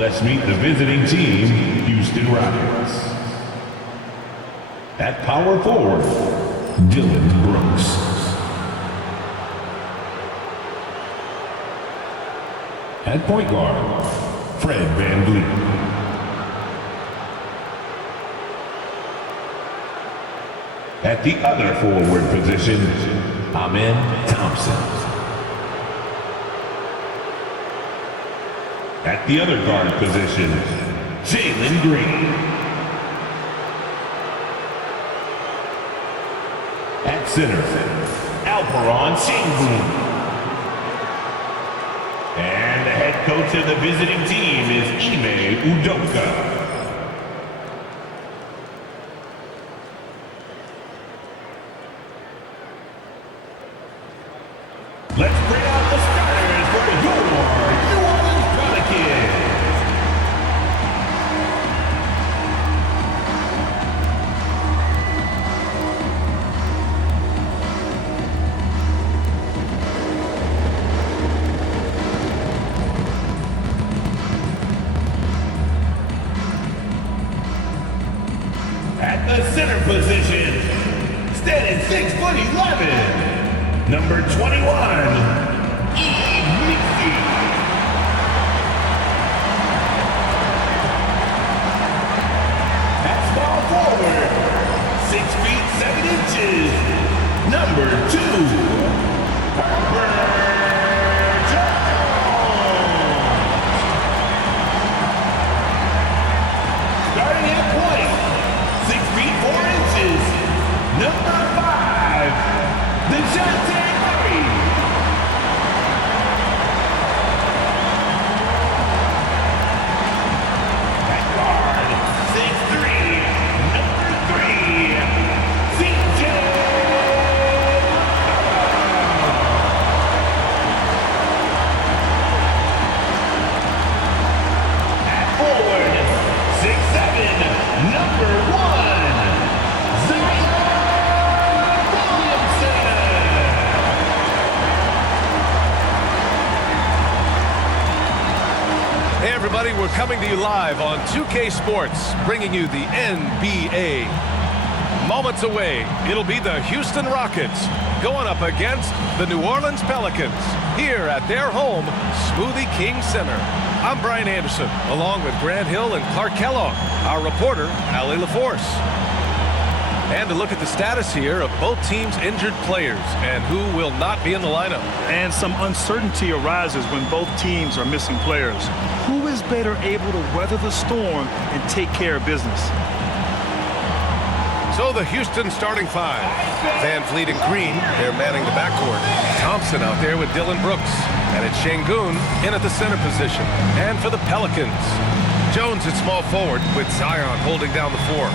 Let's meet the visiting team, Houston Rockets. At power forward, Dylan Brooks. At point guard, Fred VanVleet. At the other forward position, Amen Thompson. At the other guard position, Jalen Green. At center, Alperon Sengun. And the head coach of the visiting team is Ime Udoka. Let's bring out the starters for your New Orleans Pelicans. At the center position, standing 6'11", number 21, Mixie. At small forward, 6 feet 7 inches, number 2, Herbert Jones. Starting at point, 6 feet 4 inches, number 5, DeJounte Murray. At guard, 6'3", number 3, CJ. At forward, 6'7", number 1, Zion Williamson. Hey everybody, we're coming to you live on 2K Sports, bringing you the NBA. Moments away, it'll be the Houston Rockets going up against the New Orleans Pelicans here at their home, Smoothie King Center. I'm Brian Anderson, along with Grant Hill and Clark Kellogg, our reporter, Allie LaForce. And to look at the status here of both teams' injured players and who will not be in the lineup. And some uncertainty arises when both teams are missing players. Who is better able to weather the storm and take care of business? So the Houston starting five. VanVleet and Green, they're manning the backcourt. Thompson out there with Dylan Brooks. And it's Sengun in at the center position. And for the Pelicans, Jones at small forward with Zion holding down the 4.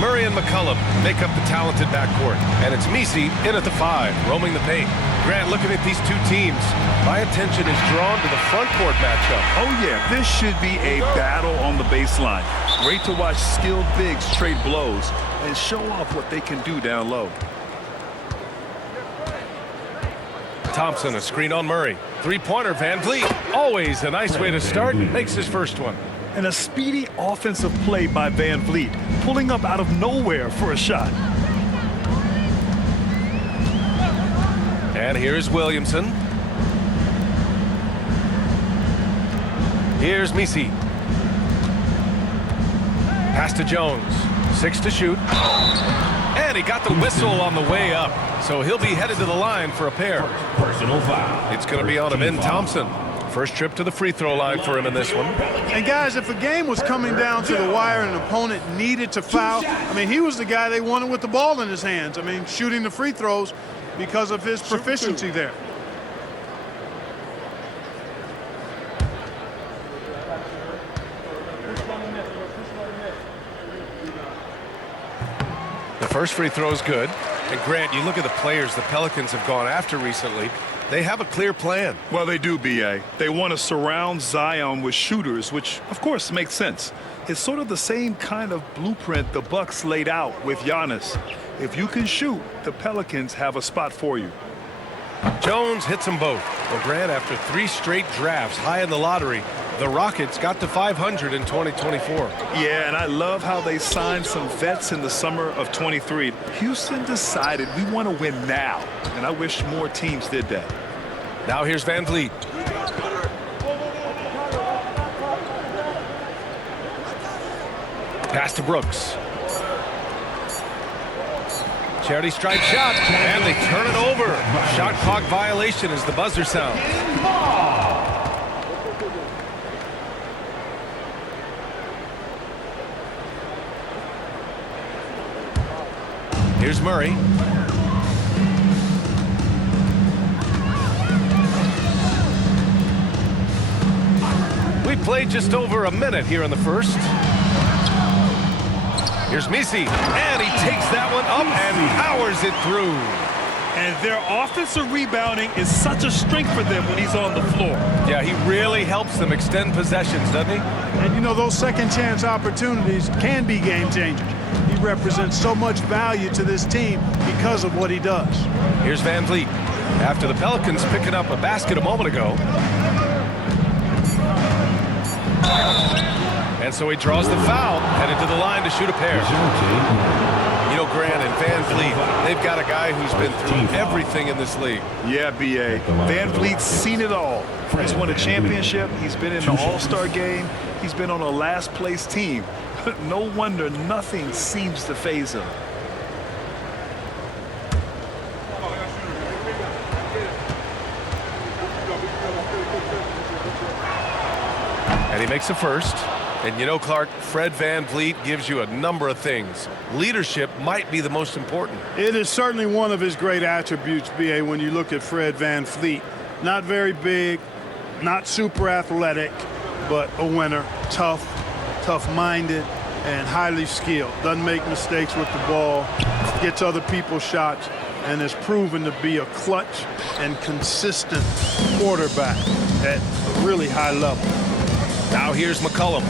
Murray and McCollum make up the talented backcourt. And it's Misi in at the 5, roaming the paint. Grant, looking at these two teams, my attention is drawn to the front court matchup. Oh yeah, this should be a battle on the baseline. Great to watch skilled bigs trade blows and show off what they can do down low. Thompson, a screen on Murray. Three-pointer, VanVleet. Always a nice way to start. Makes his first one. And a speedy offensive play by VanVleet, pulling up out of nowhere for a shot. And here's Williamson. Here's Misi. Pass to Jones. 6 to shoot. And he got the whistle on the way up. So he'll be headed to the line for a pair. Personal foul. It's going to be on Amen Thompson. First trip to the free throw line for him in this one. And guys, if a game was coming down to the wire and an opponent needed to foul, I mean, he was the guy they wanted with the ball in his hands. I mean, shooting the free throws because of his proficiency there. The first free throw is good. And Grant, you look at the players the Pelicans have gone after recently. They have a clear plan. Well, they do, B.A. They want to surround Zion with shooters, which, of course, makes sense. It's sort of the same kind of blueprint the Bucks laid out with Giannis. If you can shoot, the Pelicans have a spot for you. Jones hits them both. Well, Grant, after 3 straight drafts high in the lottery, The Rockets got to 500 in 2024. Yeah, and I love how they signed some vets in the summer of 23. Houston decided we want to win now, and I wish more teams did that. Now here's Van Vliet. Pass to Brooks. Charity strike shot, and they turn it over. Shot clock violation as the buzzer sounds. Here's Murray. We played just over a minute here in the first. Here's Misi, and he takes that one up and powers it through. And their offensive rebounding is such a strength for them when he's on the floor. Yeah, he really helps them extend possessions, doesn't he? And you know, those second chance opportunities can be game changers. He represents so much value to this team because of what he does. Here's Van Vliet. After the Pelicans picking up a basket a moment ago. And so he draws the foul, headed to the line to shoot a pair. You know, Grant and Van Vliet, they've got a guy who's been through everything in this league. Yeah, B.A. Van Vliet's seen it all. He's won a championship. He's been in the All-Star game. He's been on a last-place team. No wonder nothing seems to faze him. And he makes a first. And you know, Clark, Fred Van Vliet gives you a number of things. Leadership might be the most important. It is certainly one of his great attributes, B.A., when you look at Fred Van Vliet. Not very big, not super athletic, but a winner, tough-minded, and highly skilled. Doesn't make mistakes with the ball, gets other people's shots, and has proven to be a clutch and consistent quarterback at a really high level. Now here's McCollum.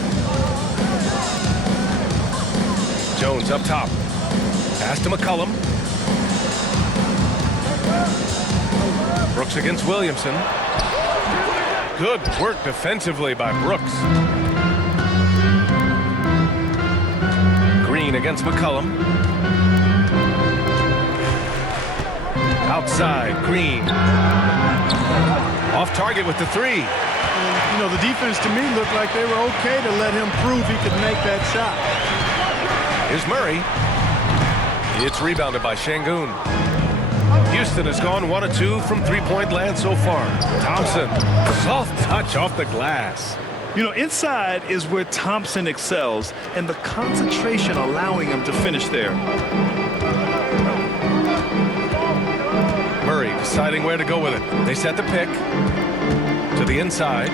Jones up top. Pass to McCollum. Brooks against Williamson. Good work defensively by Brooks. Green against McCollum. Outside, Green. Off target with the three. And, you know, the defense to me looked like they were okay to let him prove he could make that shot. Here's Murray. It's rebounded by Şengün. Houston has gone 1 of 2 from three-point land so far. Thompson, soft touch off the glass. You know, inside is where Thompson excels, and the concentration allowing him to finish there. Murray deciding where to go with it. They set the pick to the inside.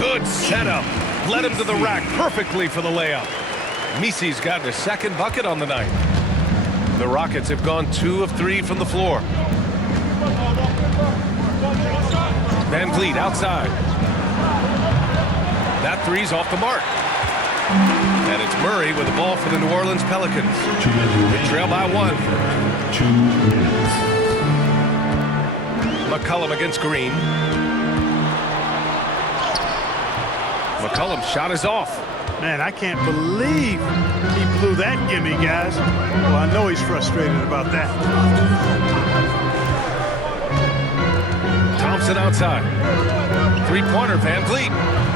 Good setup. Led him to the rack perfectly for the layup. Misi's gotten his second bucket on the night. The Rockets have gone 2 of 3 from the floor. Van Vliet outside. That three's off the mark. And it's Murray with the ball for the New Orleans Pelicans. They trail by 1. 2 minutes. McCollum against Green. McCollum's shot is off. Man, I can't believe he blew that gimme, guys. Well, I know he's frustrated about that. Thompson outside. Three-pointer, Van Vliet.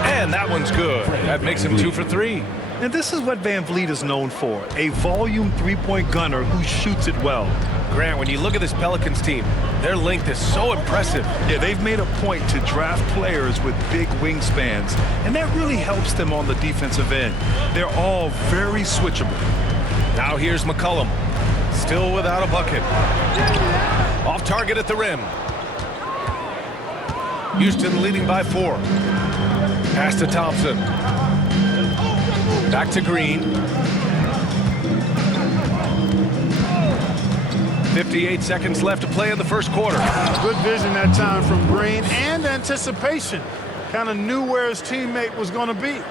And that one's good. That makes him 2 for 3. And this is what Van Vliet is known for, a volume three-point gunner who shoots it well. Grant, when you look at this Pelicans team, their length is so impressive. Yeah, they've made a point to draft players with big wingspans, and that really helps them on the defensive end. They're all very switchable. Now here's McCollum, still without a bucket. Off target at the rim. Houston leading by 4. Pass to Thompson. Back to Green. 58 seconds left to play in the first quarter. Good vision that time from Green and anticipation. Kind of knew where his teammate was going to be.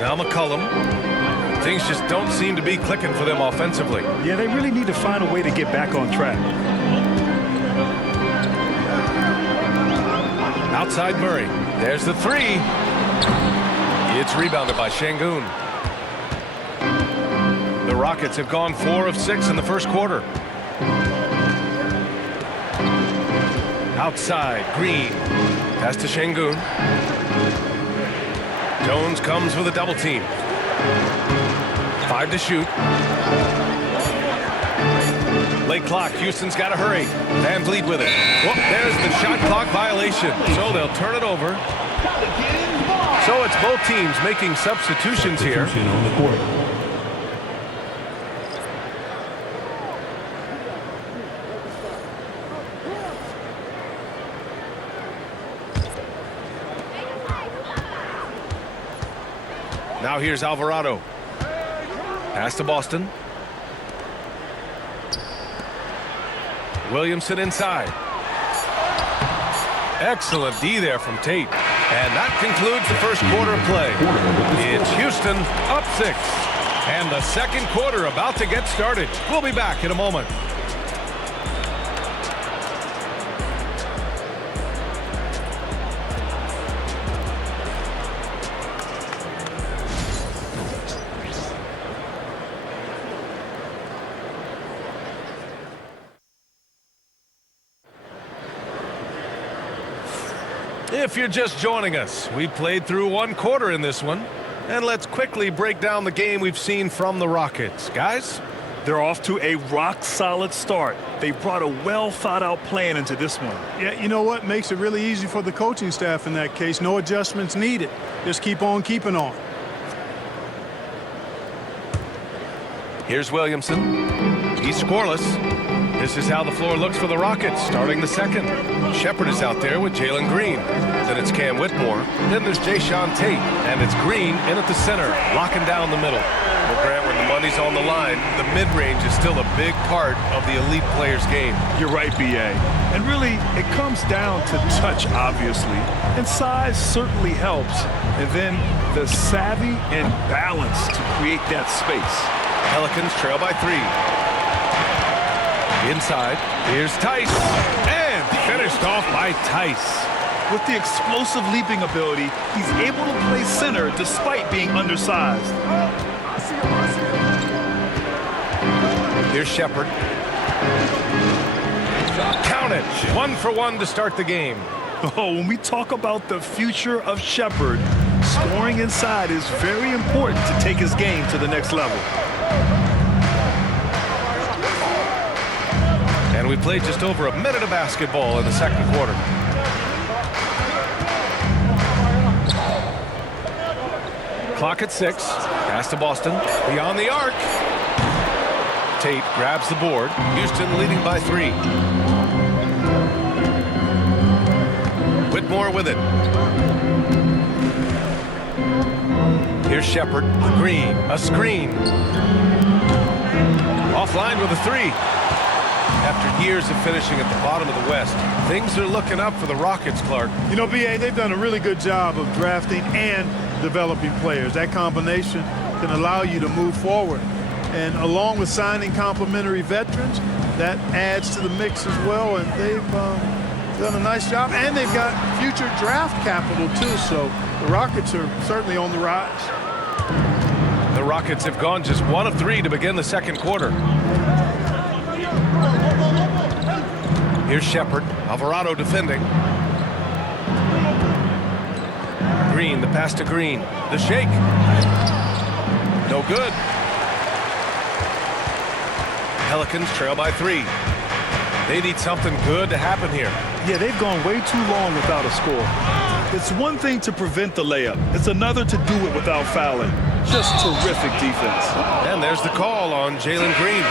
Now McCollum. Things just don't seem to be clicking for them offensively. Yeah, they really need to find a way to get back on track. Outside Murray. There's the three. It's rebounded by Şengün. The Rockets have gone 4 of 6 in the first quarter. Outside, Green. Pass to Şengün. Jones comes with a double team. 5 to shoot. Late clock. Houston's got to hurry. Van Vliet with it. Whoop, there's the shot clock violation. So they'll turn it over. So it's both teams making substitutions here. Substitution on the court. Now here's Alvarado. Pass to Boston. Williamson inside. Excellent D there from Tate. And that concludes the first quarter of play. It's Houston up 6. And the second quarter about to get started. We'll be back in a moment. If you're just joining us, we played through one quarter in this one. And let's quickly break down the game we've seen from the Rockets. Guys? They're off to a rock-solid start. They brought a well-thought-out plan into this one. Yeah, you know what? Makes it really easy for the coaching staff in that case. No adjustments needed. Just keep on keeping on. Here's Williamson. He's scoreless. This is how the floor looks for the Rockets starting the second. Shepherd is out there with Jalen Green. Then it's Cam Whitmore. Then there's Jayshawn Tate. And it's Green in at the center, locking down the middle. Well, Grant, when the money's on the line, the mid-range is still a big part of the elite player's game. You're right, B.A. And really, it comes down to touch, obviously. And size certainly helps. And then the savvy and balance to create that space. Pelicans trail by 3. Inside, here's Tice, and finished off by Tice. With the explosive leaping ability, he's able to play center despite being undersized. Here's Shepherd. Count it, 1 for 1 to start the game. Oh, when we talk about the future of Shepherd, scoring inside is very important to take his game to the next level. And we played just over a minute of basketball in the second quarter. Clock at 6. Pass to Boston. Beyond the arc. Tate grabs the board. Houston leading by 3. Whitmore with it. Here's Shepherd. Green. A screen. Offline with a 3. After years of finishing at the bottom of the West, things are looking up for the Rockets, Clark. You know, B.A., they've done a really good job of drafting and developing players. That combination can allow you to move forward. And along with signing complementary veterans, that adds to the mix as well. And they've done a nice job. And they've got future draft capital, too. So the Rockets are certainly on the rise. The Rockets have gone just 1 of 3 to begin the second quarter. Here's Shepherd. Alvarado defending. Green, the pass to Green. The shake. No good. Pelicans trail by 3. They need something good to happen here. Yeah, they've gone way too long without a score. It's one thing to prevent the layup. It's another to do it without fouling. Just terrific defense. And there's the call on Jalen Green.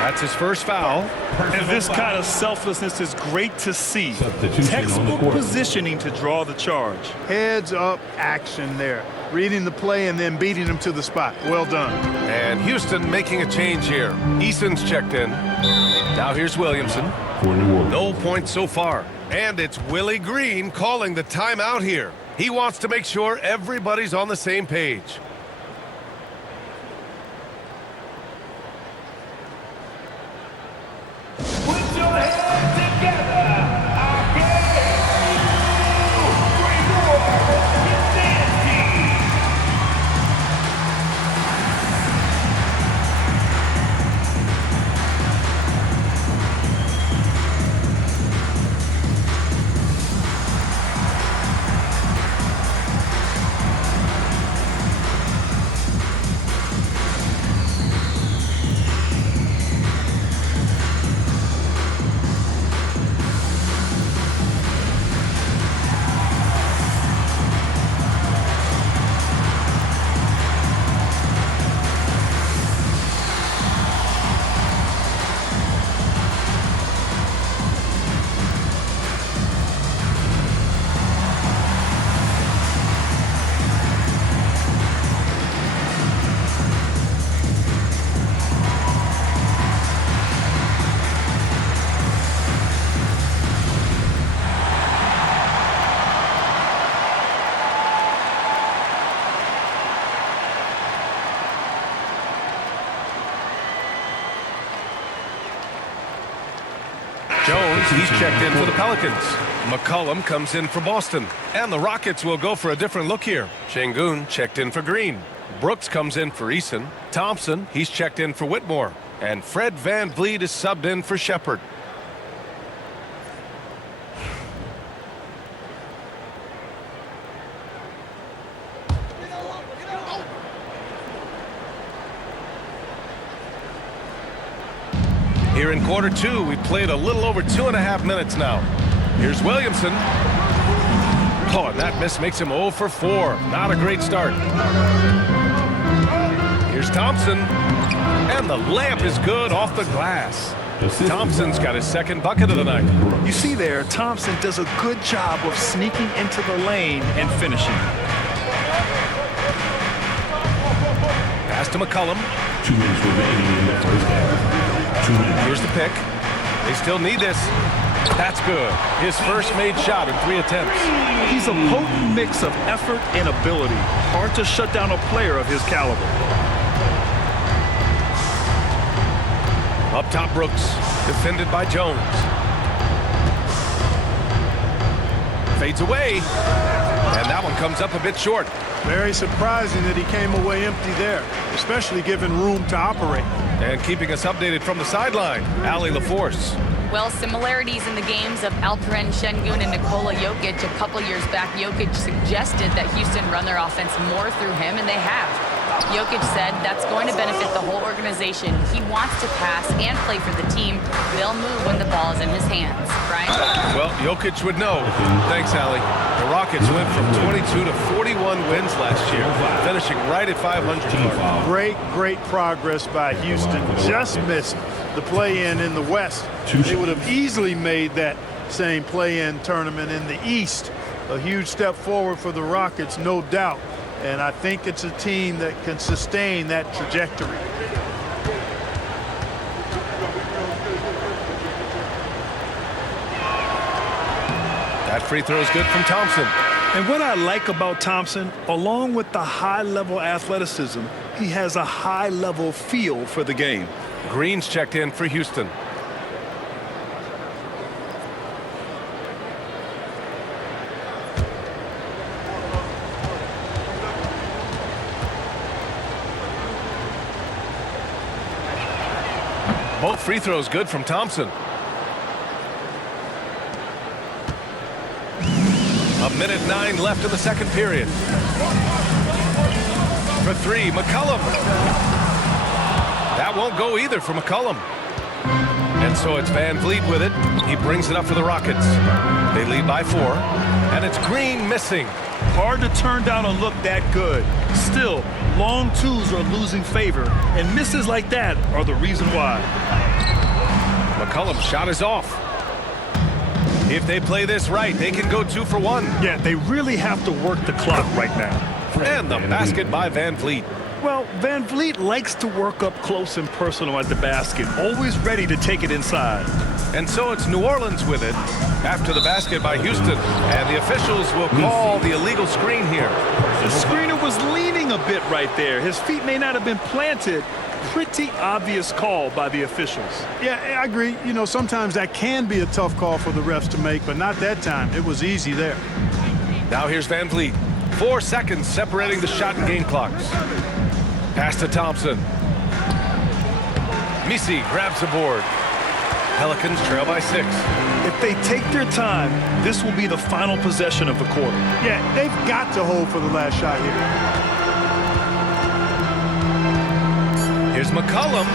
That's his first foul. And this kind of selflessness is great to see. Textbook positioning to draw the charge. Heads up action there. Reading the play and then beating him to the spot. Well done. And Houston making a change here. Eason's checked in. Now here's Williamson. No points so far. And it's Willie Green calling the timeout here. He wants to make sure everybody's on the same page. Jones, he's checked in for the Pelicans. McCollum comes in for Boston. And the Rockets will go for a different look here. Şengün checked in for Green. Brooks comes in for Eason. Thompson, he's checked in for Whitmore. And Fred VanVleet is subbed in for Shepard. Here in quarter two, we've played a little over 2.5 minutes now. Here's Williamson. Oh, and that miss makes him 0 for 4. Not a great start. Here's Thompson. And the layup is good off the glass. Thompson's got his second bucket of the night. You see there, Thompson does a good job of sneaking into the lane and finishing. Pass to McCollum. 2 minutes remaining in the first half. 2 minutes. Here's the pick. They still need this. That's good. His first made shot in 3 attempts. He's a potent mix of effort and ability. Hard to shut down a player of his caliber. Up top, Brooks. Defended by Jones. Fades away. And that one comes up a bit short. Very surprising that he came away empty there, especially given room to operate. And keeping us updated from the sideline, Allie LaForce. Well, similarities in the games of Alperen Şengün and Nikola Jokic. A couple years back, Jokic suggested that Houston run their offense more through him, and they have. Jokic said that's going to benefit the whole organization. He wants to pass and play for the team. They'll move when the ball is in his hands. Brian? Well, Jokic would know. Thanks, Allie. The Rockets went from 22 to 41 wins last year, finishing right at 500. Great progress by Houston. Just missed the play-in in the West. They would have easily made that same play-in tournament in the East. A huge step forward for the Rockets, no doubt. And I think it's a team that can sustain that trajectory. That free throw is good from Thompson. And what I like about Thompson, along with the high-level athleticism, he has a high-level feel for the game. Green's checked in for Houston. Both free throws good from Thompson. A minute 9 left in the second period. For 3, McCollum. That won't go either for McCollum. And so it's VanVleet with it. He brings it up for the Rockets. They lead by 4. And it's Green missing. Hard to turn down a look that good. Still, long twos are losing favor, and misses like that are the reason why. McCollum's shot is off. If they play this right, they can go 2 for 1. Yeah, they really have to work the clock right now. And the basket by VanVleet. Well, VanVleet likes to work up close and personal at the basket, always ready to take it inside. And so it's New Orleans with it after the basket by Houston. And the officials will call the illegal screen here. The screener was leaning a bit right there. His feet may not have been planted. Pretty obvious call by the officials. Yeah, I agree. You know, sometimes that can be a tough call for the refs to make, but not that time. It was easy there. Now here's VanVleet. 4 seconds separating the shot and game clocks. Pass to Thompson. Misi grabs the board. Pelicans trail by 6. If they take their time, this will be the final possession of the quarter. Yeah, they've got to hold for the last shot here. Here's McCollum.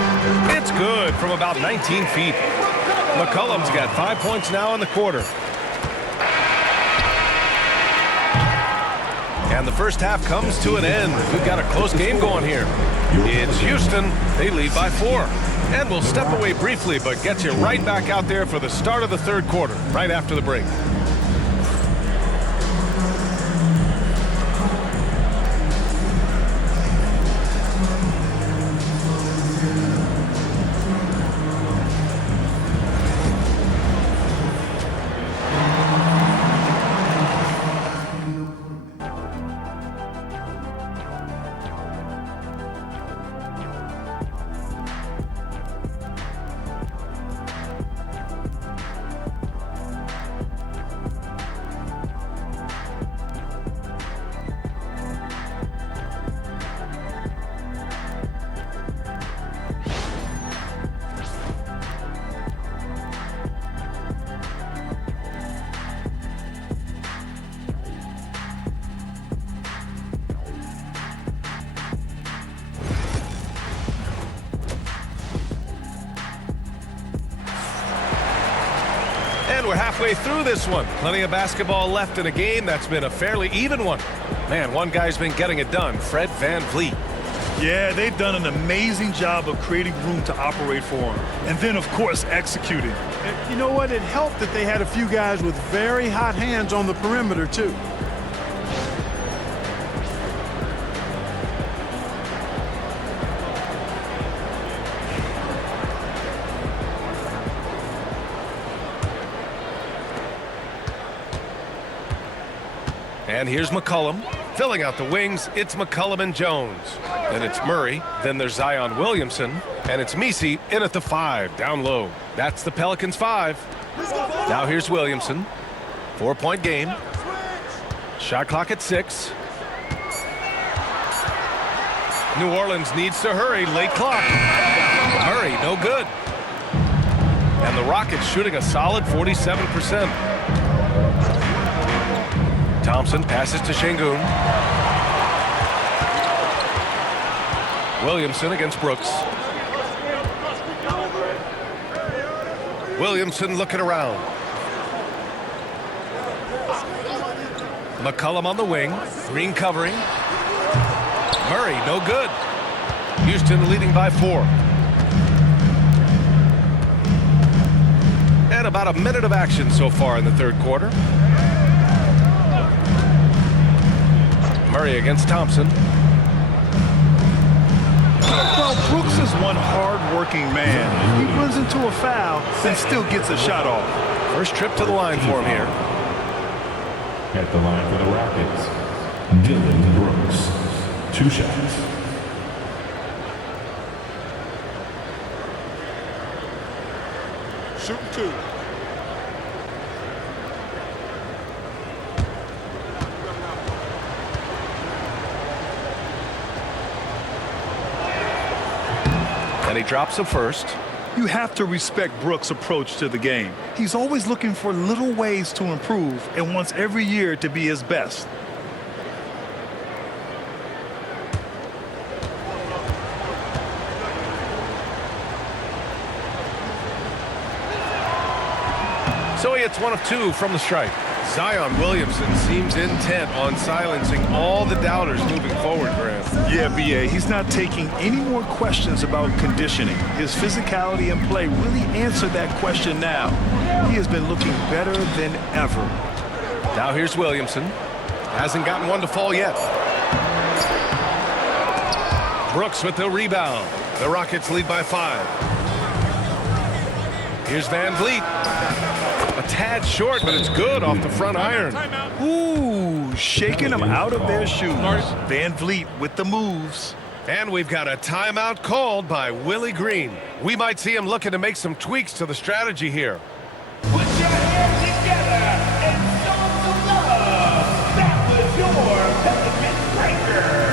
It's good from about 19 feet. McCollum's got 5 points now in the quarter. And the first half comes to an end. We've got a close game going here. It's Houston. They lead by 4. And we'll step away briefly, but get you right back out there for the start of the third quarter, right after the break. And we're halfway through this one. Plenty of basketball left in a game that's been a fairly even one. Man, one guy's been getting it done, Fred VanVleet. Yeah, they've done an amazing job of creating room to operate for him. And then, of course, executing. And you know what? It helped that they had a few guys with very hot hands on the perimeter, too. And here's McCollum. Filling out the wings, it's McCollum and Jones. Then it's Murray. Then there's Zion Williamson. And it's Messi in at the 5, down low. That's the Pelicans 5. Now here's Williamson. 4-point game. Shot clock at 6. New Orleans needs to hurry. Late clock. Murray, no good. And the Rockets shooting a solid 47%. Thompson passes to Şengün. Williamson against Brooks. Williamson looking around. McCollum on the wing. Green covering. Murray, no good. Houston leading by 4. And about a minute of action so far in the third quarter. Murray against Thompson. Well, Brooks is one hard-working man. He runs into a foul and still gets a shot off. First trip to the line for him here. At the line for the Rockets, Dylan Brooks. 2 shots. Shooting 2. And he drops the first. You have to respect Brooks' approach to the game. He's always looking for little ways to improve and wants every year to be his best. So he hits 1 of 2 from the stripe. Zion Williamson seems intent on silencing all the doubters moving forward, Grant. Yeah, B.A., he's not taking any more questions about conditioning. His physicality and play really answered that question now. He has been looking better than ever. Now here's Williamson. Hasn't gotten one to fall yet. Brooks with the rebound. The Rockets lead by 5. Here's VanVleet. A tad short, but it's good off the front iron. Ooh, shaking them out of their shoes. VanVleet with the moves. And we've got a timeout called by Willie Green. We might see him looking to make some tweaks to the strategy here. Put your hands together and show some love. That was your Pelican Breaker.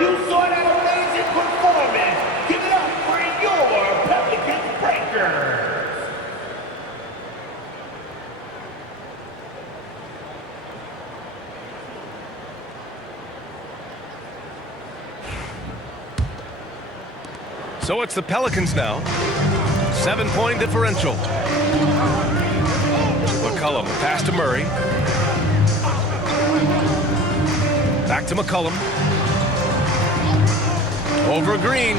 You saw that amazing performance. Give it up for your Pelican Breakers. So it's the Pelicans now. 7-point differential. McCollum pass to Murray. Back to McCollum. Over Green.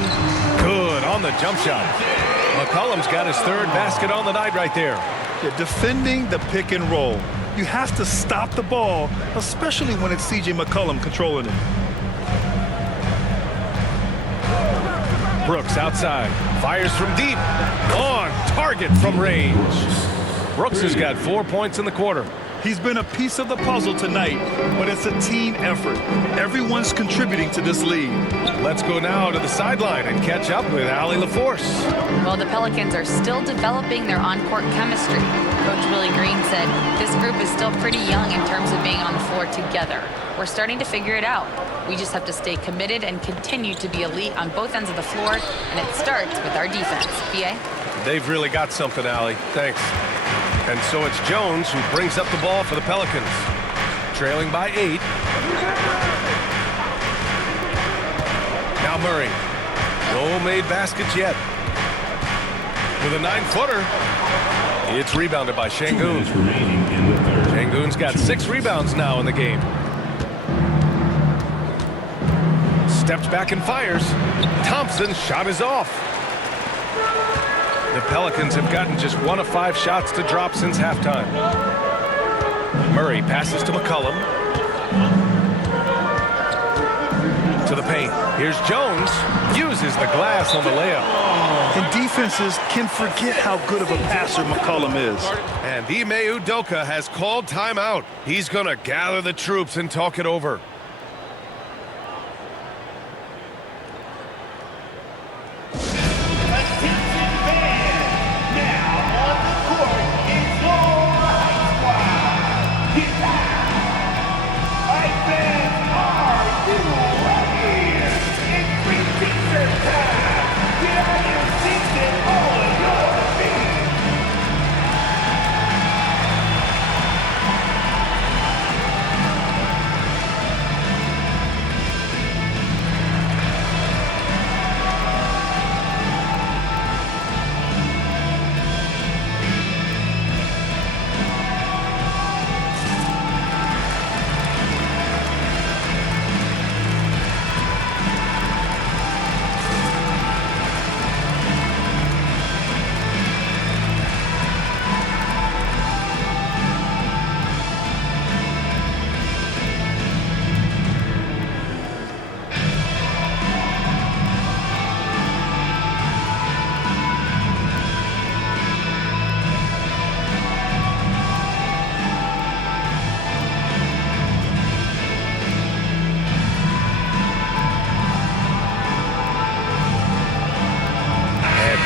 Good on the jump shot. McCollum's got his third basket on the night right there. Yeah, defending the pick and roll. You have to stop the ball, especially when it's C.J. McCollum controlling it. Brooks outside. Fires from deep. On target from range. Brooks has got 4 points in the quarter. He's been a piece of the puzzle tonight, but it's a team effort. Everyone's contributing to this lead. Let's go now to the sideline and catch up with Allie LaForce. Well, the Pelicans are still developing their on-court chemistry. Coach Willie Green said this group is still pretty young in terms of being on the floor together. We're starting to figure it out. We just have to stay committed and continue to be elite on both ends of the floor, and it starts with our defense. PA? They've really got something, Allie. Thanks. And so it's Jones who brings up the ball for the Pelicans. Trailing by 8. Now Murray. No made baskets yet. With a 9-footer. It's rebounded by Şengün. Şengün's got 6 rebounds now in the game. Steps back and fires. Thompson's shot is off. The Pelicans have gotten just 1 of 5 shots to drop since halftime. Murray passes to McCollum. To the paint. Here's Jones. Uses the glass on the layup. And defenses can forget how good of a passer McCollum is. And Ime Udoka has called timeout. He's going to gather the troops and talk it over.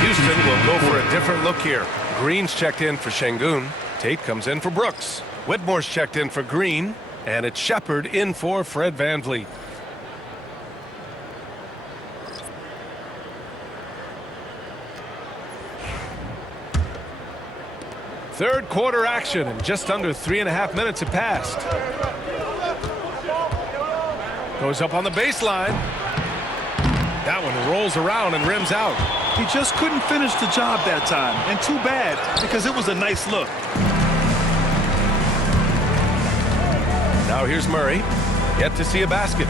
Houston will go for a different look here. Green's checked in for Şengün. Tate comes in for Brooks. Whitmore's checked in for Green. And it's Shepard in for Fred VanVleet. Third quarter action, and just under 3.5 minutes have passed. Goes up on the baseline. That one rolls around and rims out. He just couldn't finish the job that time, and too bad, because it was a nice look. Now here's Murray. Yet to see a basket.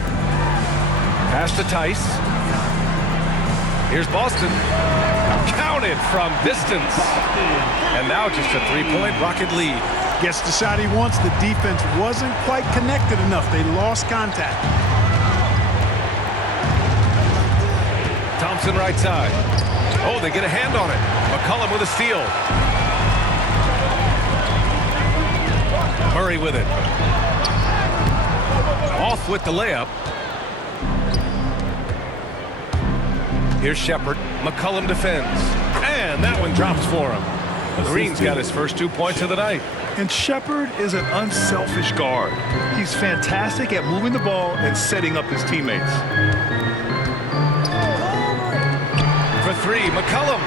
Pass to Tice. Here's Boston. Counted from distance. And now just a 3-point Rocket lead. Gets the shot he wants. The defense wasn't quite connected enough. They lost contact. Thompson right side. Oh, they get a hand on it. McCollum with a steal. Murray with it. Off with the layup. Here's Shepard. McCollum defends. And that one drops for him. Green's got his first 2 points of the night. And Shepard is an unselfish guard. He's fantastic at moving the ball and setting up his teammates. For 3, McCollum.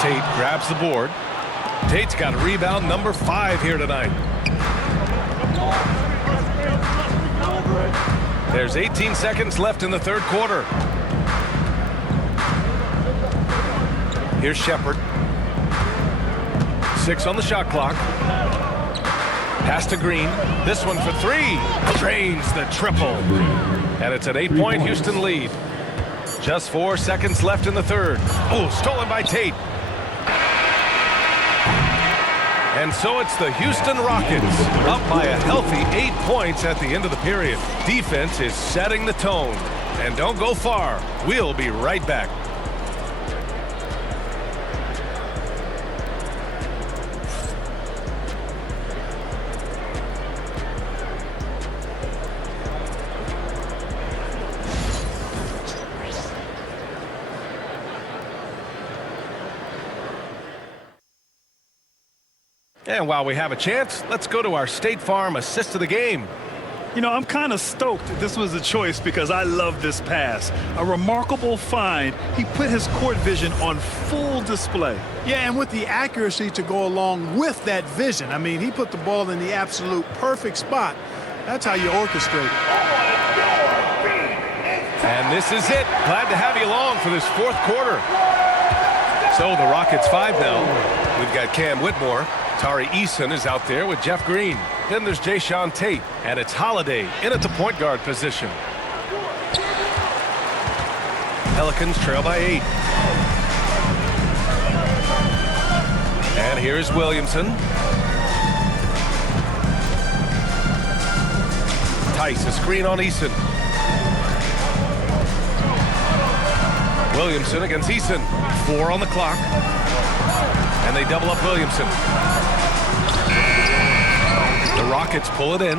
Tate grabs the board. Tate's got rebound number 5 here tonight. There's 18 seconds left in the third quarter. Here's Shepard. 6 on the shot clock. Pass to Green. This one for three. Drains the triple. And it's an 8-point Houston lead. Just 4 seconds left in the third. Oh, stolen by Tate. And so it's the Houston Rockets up by a healthy 8 points at the end of the period. Defense is setting the tone. And don't go far. We'll be right back. And while we have a chance, let's go to our State Farm assist of the game. You know, I'm kind of stoked this was a choice because I love this pass. A remarkable find. He put his court vision on full display. Yeah, and with the accuracy to go along with that vision. I mean, he put the ball in the absolute perfect spot. That's how you orchestrate it. And this is it. Glad to have you along for this fourth quarter. So the Rockets 5 now. We've got Cam Whitmore. Tari Eason is out there with Jeff Green. Then there's Jayshawn Tate, and it's Holiday in at the point guard position. Pelicans trail by 8. And here's Williamson. Tice, a screen on Eason. Williamson against Eason. 4 on the clock. And they double up Williamson. The Rockets pull it in.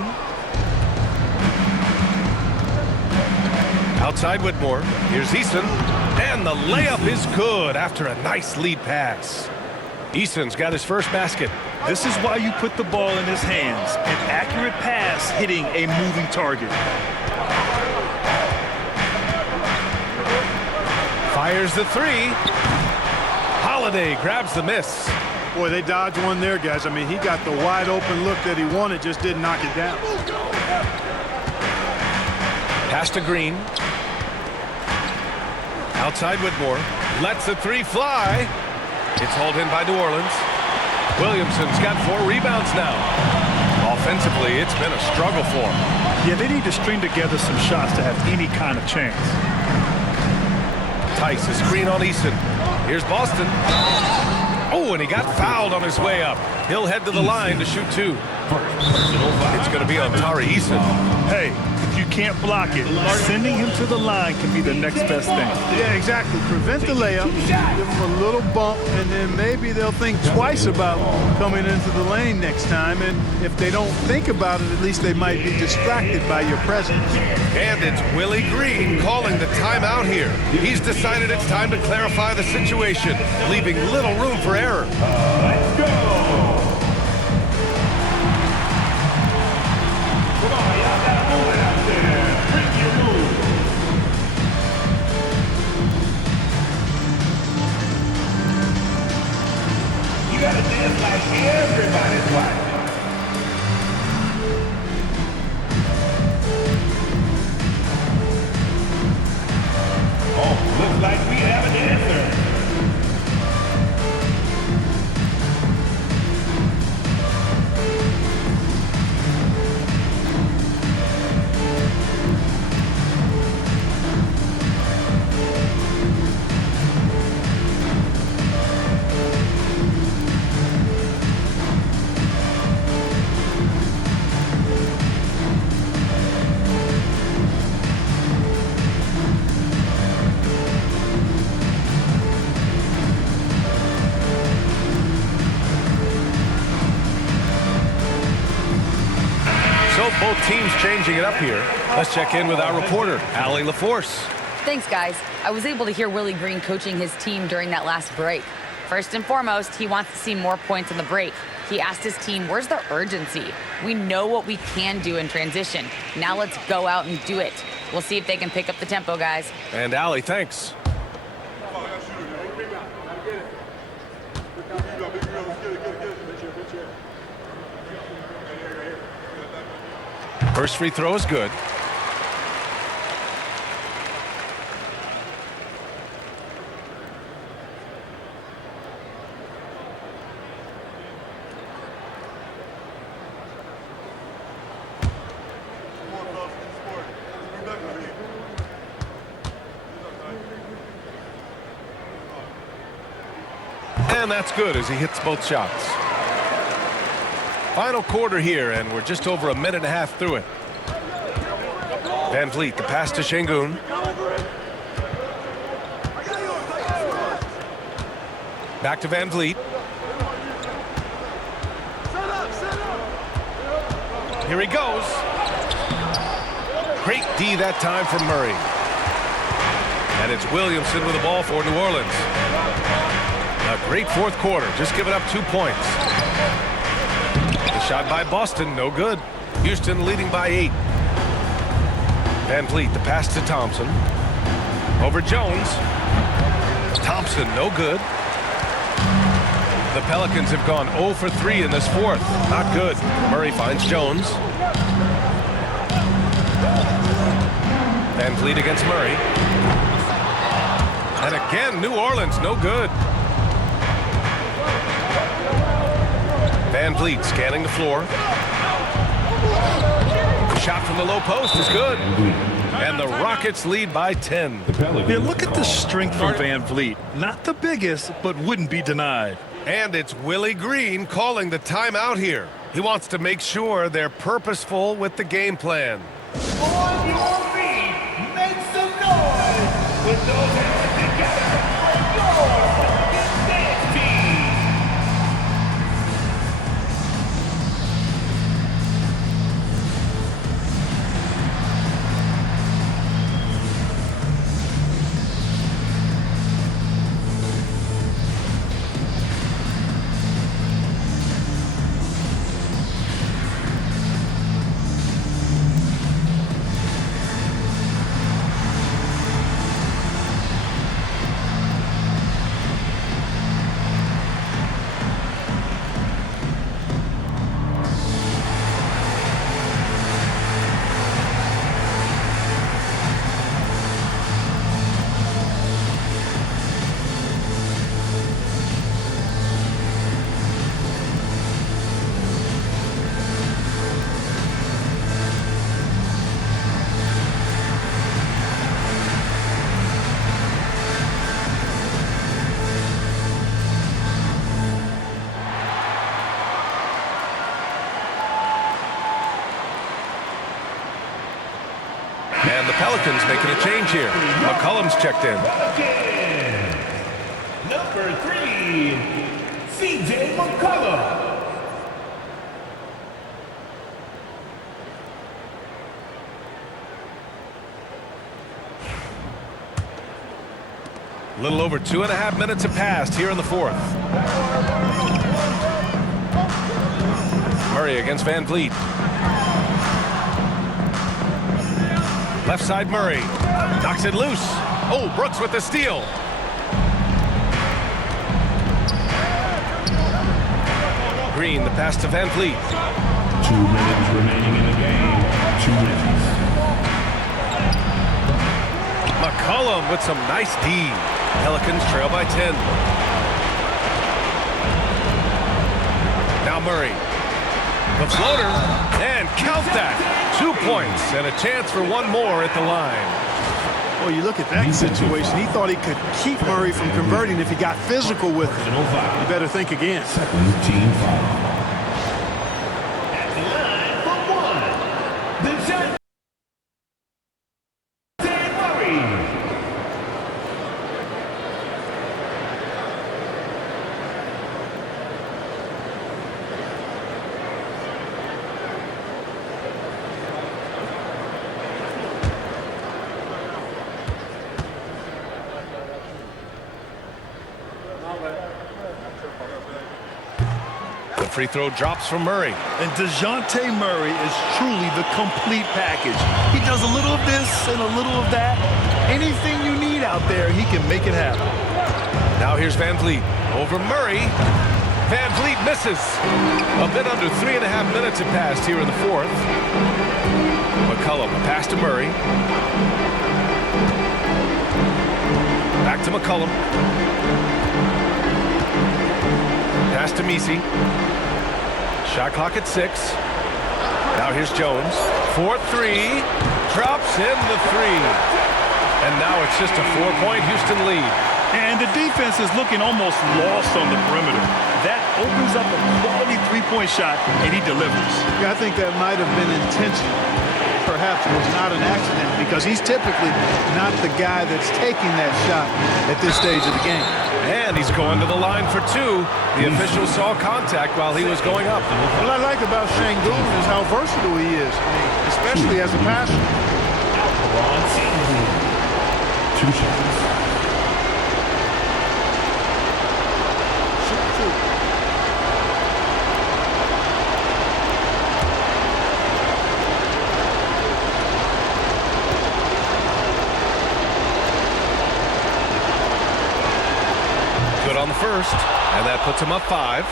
Outside Whitmore. Here's Eason. And the layup is good after a nice lead pass. Eason's got his first basket. This is why you put the ball in his hands. An accurate pass hitting a moving target. Fires the three. Holiday grabs the miss. Boy, they dodged one there, guys. I mean, he got the wide open look that he wanted, just didn't knock it down. Pass to Green. Outside Whitmore. Lets the three fly. It's hauled in by New Orleans. Williamson's got 4 rebounds now. Offensively, it's been a struggle for him. Yeah, they need to string together some shots to have any kind of chance. Tice, a screen on Eason. Here's Boston. Oh, and he got fouled on his way up. He'll head to the line to shoot 2. It's going to be on Tari Eason. Hey, if you can't block it, sending him to the line can be the next best thing. Yeah, exactly. Prevent the layup, give them a little bump, and then maybe they'll think twice about coming into the lane next time. And if they don't think about it, at least they might be distracted by your presence. And it's Willie Green calling the timeout here. He's decided it's time to clarify the situation, leaving little room for error. Let's go. Come on, y'all gotta move it out there. Bring your move. You gotta dance like everybody's watching. Oh, looks like we have an answer. Both teams changing it up here. Let's check in with our reporter, Allie LaForce. Thanks, guys. I was able to hear Willie Green coaching his team during that last break. First and foremost, he wants to see more points in the break. He asked his team, where's the urgency? We know what we can do in transition. Now let's go out and do it. We'll see if they can pick up the tempo, guys. And Allie, thanks. First free throw is good. And that's good as he hits both shots. Final quarter here, and we're just over a minute and a half through it. Van Vliet, the pass to Şengün. Back to Van Vliet. Here he goes. Great D that time from Murray. And it's Williamson with the ball for New Orleans. A great fourth quarter, just giving up 2 points. The shot by Boston, no good. Houston leading by 8. Van Vliet, the pass to Thompson. Over Jones. Thompson, no good. The Pelicans have gone 0 for 3 in this fourth. Not good. Murray finds Jones. Van Vliet against Murray. And again, New Orleans, no good. Van Vliet scanning the floor. The shot from the low post is good. And the Rockets lead by 10. Yeah, look at the strength from Van Vliet. Not the biggest, but wouldn't be denied. And it's Willie Green calling the timeout here. He wants to make sure they're purposeful with the game plan. On your feet, make some noise with those hands together for your Pelicans dance team. And the Pelicans making a change here. McCollum's checked in. Number 3, C.J. McCollum. A little over 2.5 minutes have passed here in the fourth. Murray against Van Vliet. Left side Murray. Knocks it loose. Oh, Brooks with the steal. Green, the pass to Van Vliet. 2 minutes remaining in the game. 2 minutes. McCollum with some nice D. Pelicans trail by 10. Now Murray. The floater. And count that. 2 points and a chance for one more at the line. Well, you look at that situation. He thought he could keep Murray from converting if he got physical with him. You better think again. Second team foul. At the line for one, the shot. Dan Murray. The free throw drops from Murray. And DeJounte Murray is truly the complete package. He does a little of this and a little of that. Anything you need out there, he can make it happen. Now here's Van Vliet over Murray. Van Vliet misses. A bit under 3.5 minutes have passed here in the fourth. McCollum, pass to Murray. Back to McCollum. Pass to Messi. Shot clock at 6. Now here's Jones. 4-3. Drops in the 3. And now it's just a 4-point Houston lead. And the defense is looking almost lost on the perimeter. That opens up a quality three-point shot, and he delivers. Yeah, I think that might have been intentional. Perhaps was not an accident because he's typically not the guy that's taking that shot at this stage of the game. And he's going to the line for two. The official saw contact while he was going up. What I like about Şengün is how versatile he is, especially as a passer. Two shots. Good on the first, and that puts him up 5.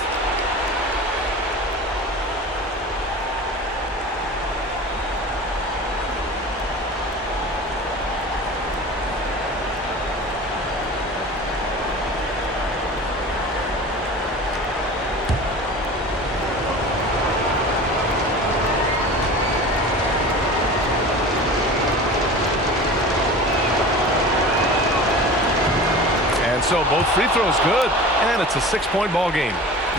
So both free throws good, and it's a 6-point ball game.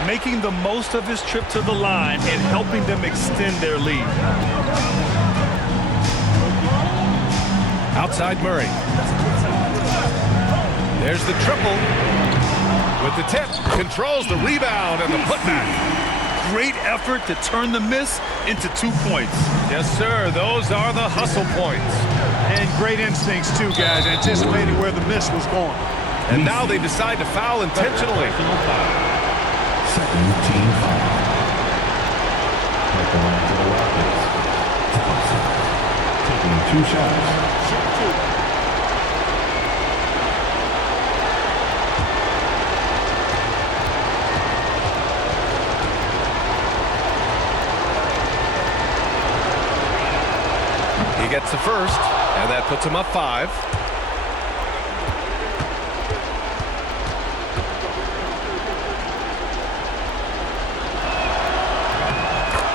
Making the most of his trip to the line and helping them extend their lead. Outside Murray. There's the triple. With the tip, controls the rebound and the putback. Great effort to turn the miss into 2 points. Yes, sir. Those are the hustle points. And great instincts, too, guys, anticipating where the miss was going. And now they decide to foul intentionally. Second team foul. At the line for the Rockets. Taking 2 shots. He gets the first, and that puts him up 5.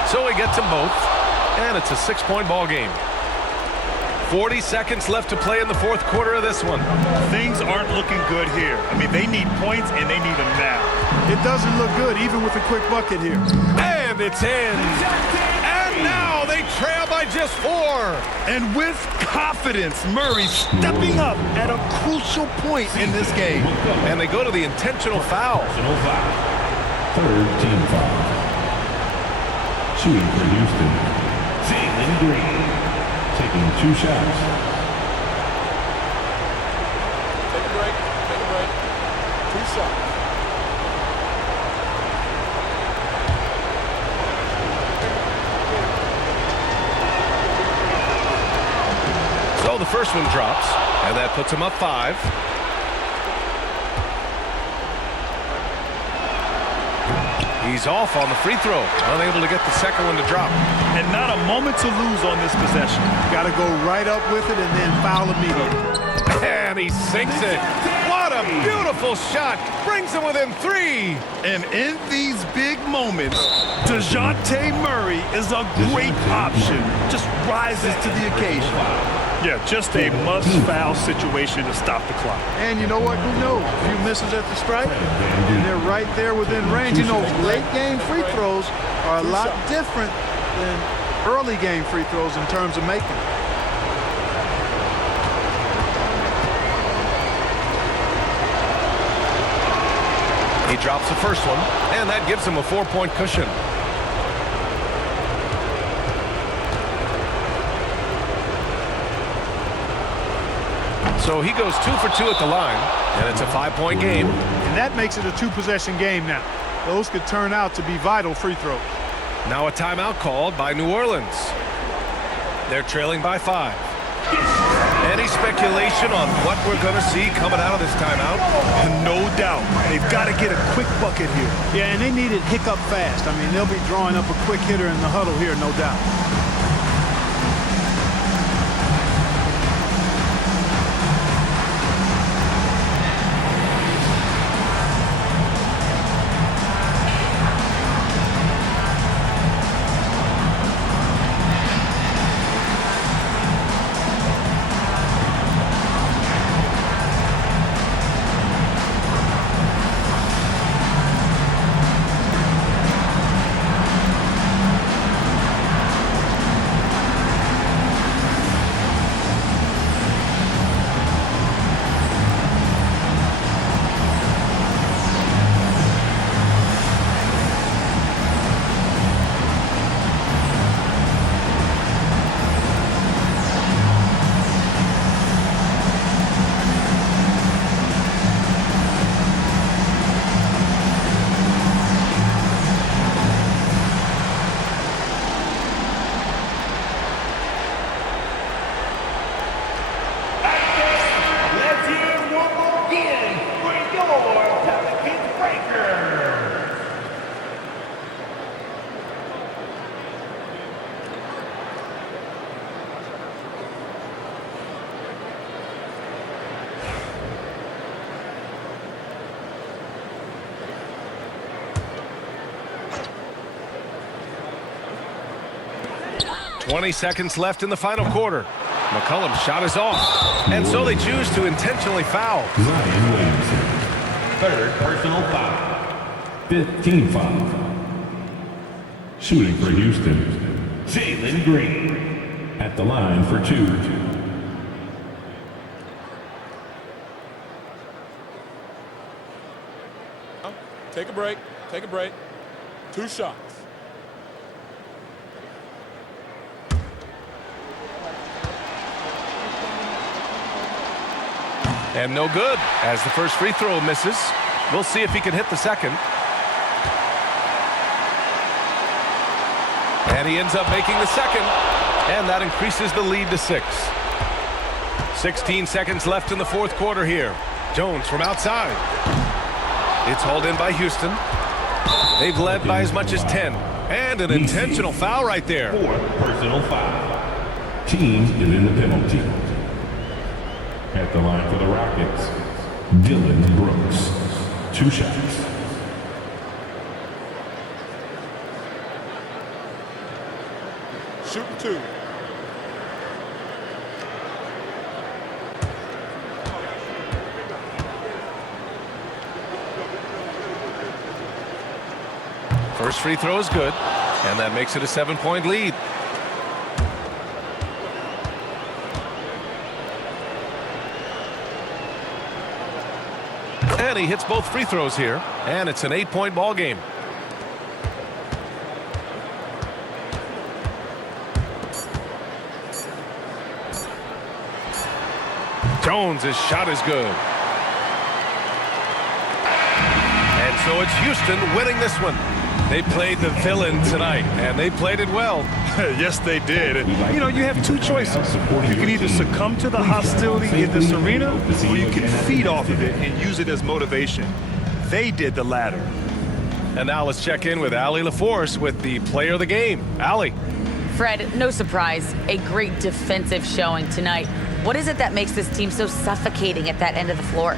So he gets them both, and it's a 6-point ball game. 40 seconds left to play in the fourth quarter of this one. Things aren't looking good here. I mean, they need points, and they need them now. It doesn't look good, even with a quick bucket here. And it's in. And now they trail by just 4. And with confidence, Murray stepping up at a crucial point in this game. And they go to the intentional foul. Third team foul. Shooting for Houston. Jalen Green. Taking 2 shots. Take a break. 2 shots. So the first one drops, and that puts him up 5. He's off on the free throw, unable to get the second one to drop. And not a moment to lose on this possession. Got to go right up with it and then foul immediately. And he sinks it. What a beautiful shot. Brings him within 3. And in these big moments, DeJounte Murray is a great option. Just rises to the occasion. Yeah, just a must-foul situation to stop the clock. And you know what? Who knows? A few misses at the stripe, and they're right there within range. You know, late-game free throws are a lot different than early-game free throws in terms of making them. He drops the first one, and that gives him a 4-point cushion. So he goes 2 for 2 at the line, and it's a 5-point game. And that makes it a 2-possession game now. Those could turn out to be vital free throws. Now a timeout called by New Orleans. They're trailing by 5. Any speculation on what we're going to see coming out of this timeout? No doubt. They've got to get a quick bucket here. Yeah, and they need it hiccup fast. I mean, they'll be drawing up a quick hitter in the huddle here, no doubt. 20 seconds left in the final quarter. McCollum's shot is off. And so they choose to intentionally foul. Zion Williamson. Third personal foul. 15 foul. Shooting for Houston, Jalen Green. At the line for 2. Take a break. Take a break. 2 shots. And no good as the first free throw misses. We'll see if he can hit the second. And he ends up making the second. And that increases the lead to 6. 16 seconds left in the fourth quarter here. Jones from outside. It's hauled in by Houston. They've led by as much as 10. And an intentional foul right there. 4th personal foul. Team is in the penalty. At the line for the Rockets, Dylan Brooks. 2 shots. Shooting 2. First free throw is good. And that makes it a 7-point lead. And he hits both free throws here. And it's an 8-point ball game. Jones' shot is good. And so it's Houston winning this one. They played the villain tonight, and they played it well. Yes, they did. And, you know, you have 2 choices. You can either succumb to the hostility in this arena, or you can feed off of it and use it as motivation. They did the latter. And now let's check in with Allie LaForce with the player of the game. Allie. Fred, no surprise, a great defensive showing tonight. What is it that makes this team so suffocating at that end of the floor?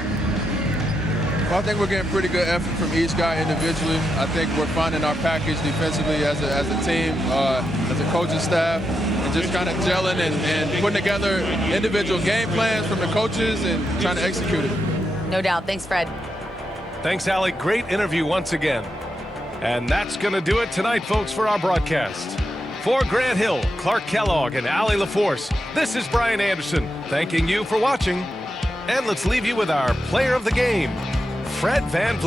Well, I think we're getting pretty good effort from each guy individually. I think we're finding our package defensively as a team, as a coaching staff, and just kind of gelling and putting together individual game plans from the coaches and trying to execute it. No doubt. Thanks, Fred. Thanks, Allie. Great interview once again. And that's going to do it tonight, folks, for our broadcast. For Grant Hill, Clark Kellogg, and Allie LaForce, this is Brian Anderson thanking you for watching. And let's leave you with our player of the game, Fred VanVleet.